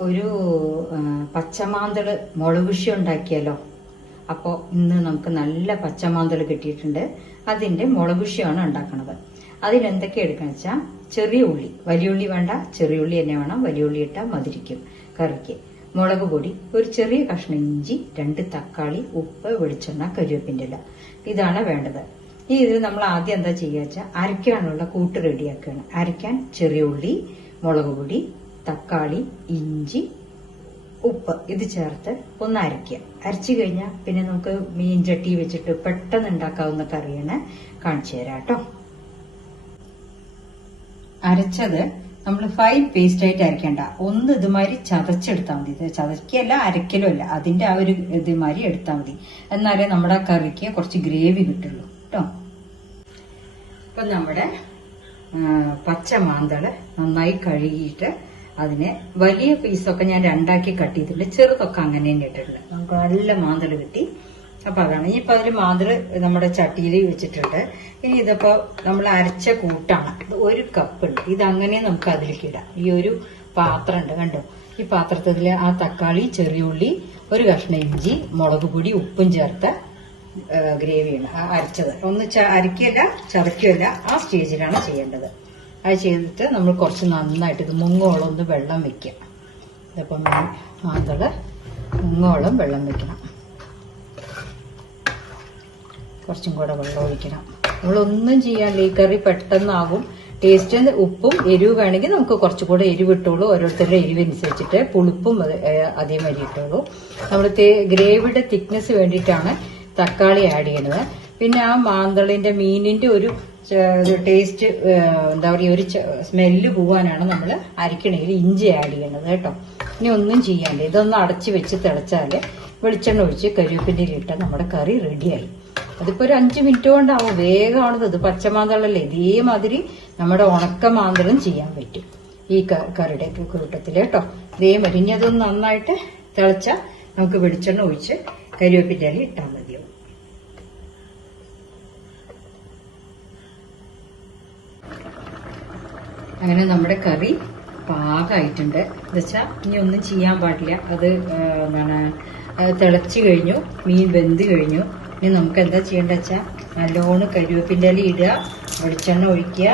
ഒരു പച്ചമാന്തൾ പച്ചമാന്തൾ മുളകുഷി ഉണ്ടാക്കിയല്ലോ. അപ്പോൾ ഇന്ന് നമുക്ക് നല്ല പച്ചമാന്തൾ കിട്ടിയിട്ടുണ്ട്. അതിന്റെ മുളകുശിയാണ് ഉണ്ടാക്കുന്നത് അതിനെന്തൊക്കെ എടുക്കണം വെച്ചാൽ ചെറിയ ഉള്ളി. വലിയ ഉള്ളി വേണ്ട ചെറിയ ഉള്ളി തന്നെ വേണം. വലിയ ഉള്ളി ഇട്ടാൽ മധുരിക്കും കറിക്ക്. മുളക് പൊടി ഒരു ചെറിയ കഷ്ണം ഇഞ്ചി രണ്ട് തക്കാളി ഉപ്പ് വെളിച്ചെണ്ണ കരിവേപ്പിന്റെ ഇല. ഇതാണ് വേണ്ടത്. ഈ ഇതിൽ നമ്മൾ ആദ്യം എന്താ ചെയ്യുക വെച്ചാൽ അരയ്ക്കാനുള്ള കൂട്ട് റെഡിയാക്കുകയാണ് അരയ്ക്കാൻ ചെറിയ ഉള്ളി മുളക് പൊടി തക്കാളി ഇഞ്ചി ഉപ്പ് ഇത് ചേർത്ത് ഒന്ന് അരയ്ക്കുക. അരച്ചു കഴിഞ്ഞാൽ പിന്നെ നമുക്ക് മീൻ ചട്ടി വെച്ചിട്ട് പെട്ടെന്ന് ഉണ്ടാക്കാവുന്ന കറിയാണ് കാണിച്ചു തരാം കേട്ടോ. അരച്ചത് നമ്മൾ ഫൈൻ പേസ്റ്റ് ആയിട്ട് അരയ്ക്കേണ്ട. ഒന്ന് ഇതുമാതിരി ചതച്ചെടുത്താൽ മതി. ഇത് ചതക്കല്ല അരക്കലും അല്ല. അതിന്റെ ആ ഒരു ഇതുമാതിരി എടുത്താൽ മതി. എന്നാലേ നമ്മുടെ കറിക്ക് കുറച്ച് ഗ്രേവി കിട്ടുള്ളൂ കേട്ടോ. ഇപ്പൊ നമ്മുടെ പച്ച മാന്തൾ നന്നായി കഴുകിയിട്ട് അതിനെ വലിയ പീസൊക്കെ ഞാൻ രണ്ടാക്കി കട്ട് ചെയ്തിട്ടുണ്ട്. ചെറുതൊക്കെ അങ്ങനെ തന്നെ ഇട്ടിട്ടുണ്ട്. നമുക്ക് നല്ല മാന്തൾ കിട്ടി. അപ്പൊ അതാണ്. ഇനിയിപ്പോ അതിൽ മാന്തൾ നമ്മുടെ ചട്ടിയിൽ വെച്ചിട്ടുണ്ട്. ഇനി ഇതിപ്പോ നമ്മൾ അരച്ച കൂട്ടാണ്. ഇത് ഒരു കപ്പ് ഉണ്ട്. ഇത് അങ്ങനെ നമുക്ക് അതിലേക്ക് ഇടാം. ഈ ഒരു പാത്രം ഉണ്ട് കണ്ടോ? ഈ പാത്രത്തിൽ ആ തക്കാളി ചെറിയ ഉള്ളി ഒരു കഷ്ണം ഇഞ്ചി മുളക് പൊടി ഉപ്പും ചേർത്ത് ഗ്രേവിയാണ് അരച്ചത്. ഒന്ന് ച- അരയ്ക്കല്ല ചതയ്ക്കല്ല ആ സ്റ്റേജിലാണ് ചെയ്യേണ്ടത്. അത് ചെയ്തിട്ട് നമ്മൾ കുറച്ച് നന്നായിട്ട് ഇത് മുങ്ങോളം ഒന്ന് വെള്ളം വെക്കുക. ഇതിപ്പം മാന്തൾ മുങ്ങോളം വെള്ളം വെക്കണം. കുറച്ചും കൂടെ വെള്ളം ഒഴിക്കണം. നമ്മളൊന്നും ചെയ്യാനില്ല. ഈ കറി പെട്ടെന്നാകും ടേസ്റ്റ് ഉപ്പും എരിവ് വേണമെങ്കിൽ നമുക്ക് കുറച്ചുകൂടെ എരിവ് ഇട്ടോളൂ ഓരോരുത്തരുടെ എരിവനുസരിച്ചിട്ട് പുളിപ്പും അധികം അതേമാതിരി ഇട്ടോളൂ. നമ്മൾ ഗ്രേവിയുടെ തിക്നെസ് വേണ്ടിയിട്ടാണ് തക്കാളി ആഡ് ചെയ്യുന്നത്. പിന്നെ ആ മാന്തളിന്റെ മീനിന്റെ ഒരു ടേസ്റ്റ് എന്താ പറയുക ഒരു സ്മെല്ല് പോവാനാണ് നമ്മൾ അരിക്കണയിൽ ഇഞ്ചി ആഡ് ചെയ്യണത് കേട്ടോ. ഇനി ഒന്നും ചെയ്യാണ്ട് ഇതൊന്ന് അടച്ച് വെച്ച് തിളച്ചാൽ വെളിച്ചെണ്ണ ഒഴിച്ച് കരിവേപ്പിന്റെ നമ്മുടെ കറി റെഡിയായി അതിപ്പോൾ ഒരു അഞ്ച് മിനിറ്റ് കൊണ്ടാവും വേഗമാണത് ഇത് പച്ചമാന്തളല്ലേ ഇതേമാതിരി നമ്മുടെ ഉണക്ക മാന്തളം ചെയ്യാൻ പറ്റും ഈ കറിയുടെ കൂട്ടത്തിൽ കേട്ടോ. ഇതേമാതിരി ഇനി അതൊന്ന് നന്നായിട്ട് തിളച്ചാൽ നമുക്ക് വെളിച്ചെണ്ണ ഒഴിച്ച് കരിവേപ്പിന്റെ ഇല ഇട്ടാൽ മതിയാവും. അങ്ങനെ നമ്മുടെ കറി പാകമായിട്ടുണ്ട് എന്നുവെച്ചാൽ ഇനി ഒന്നും ചെയ്യാൻ പാടില്ല. അത് എന്താണ് തിളച്ച് കഴിഞ്ഞു മീൻ വെന്ത് കഴിഞ്ഞു. ഇനി നമുക്ക് എന്താ ചെയ്യേണ്ടത് വെച്ചാൽ നല്ലോണം കരിവേപ്പിന്റെ ഇല ഇടുക വെളിച്ചെണ്ണ ഒഴിക്കുക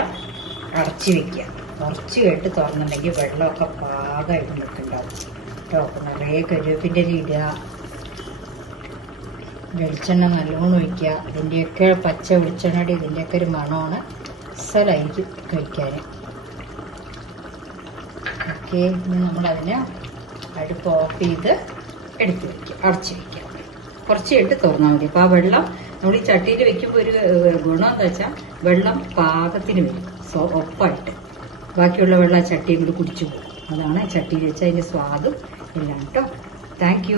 അടച്ച് വെക്കുക. കുറച്ച് കേട്ട് തുറന്നുണ്ടെങ്കിൽ വെള്ളമൊക്കെ പാകമായിട്ട് നിൽക്കുന്നുണ്ടാവും. കേട്ടോ നിറയെ കരിവേപ്പിന്റെ ഇല ഇടുക. വെളിച്ചെണ്ണ നല്ലോണം ഒഴിക്കുക. ഇതിന്റെയൊക്കെ പച്ച വെളിച്ചെണ്ണയുടെ ഇതിന്റെയൊക്കെ ഒരു മണമാണ്. അസലായിരിക്കും കഴിക്കാൻ ഓക്കെ ഇനി നമ്മളതിനെ അടുപ്പ് ഓഫ് ചെയ്ത് എടുത്ത് വയ്ക്കുക അടച്ച് വയ്ക്കുക കുറച്ച് ഇട്ട് തുറന്നാൽ മതി. അപ്പോൾ ആ വെള്ളം നമ്മൾ ഈ ചട്ടിയിൽ വെക്കുമ്പോൾ ഒരു ഗുണം എന്താ വെച്ചാൽ വെള്ളം പാകത്തിന് വരും. സോ ഒപ്പായിട്ട് ബാക്കിയുള്ള വെള്ളം ആ ചട്ടിയും കൂടി കുടിച്ചു പോകും. അതാണ് ചട്ടിയിൽ വെച്ചാൽ അതിന്റെ സ്വാദും എല്ലാം കേട്ടോ. താങ്ക്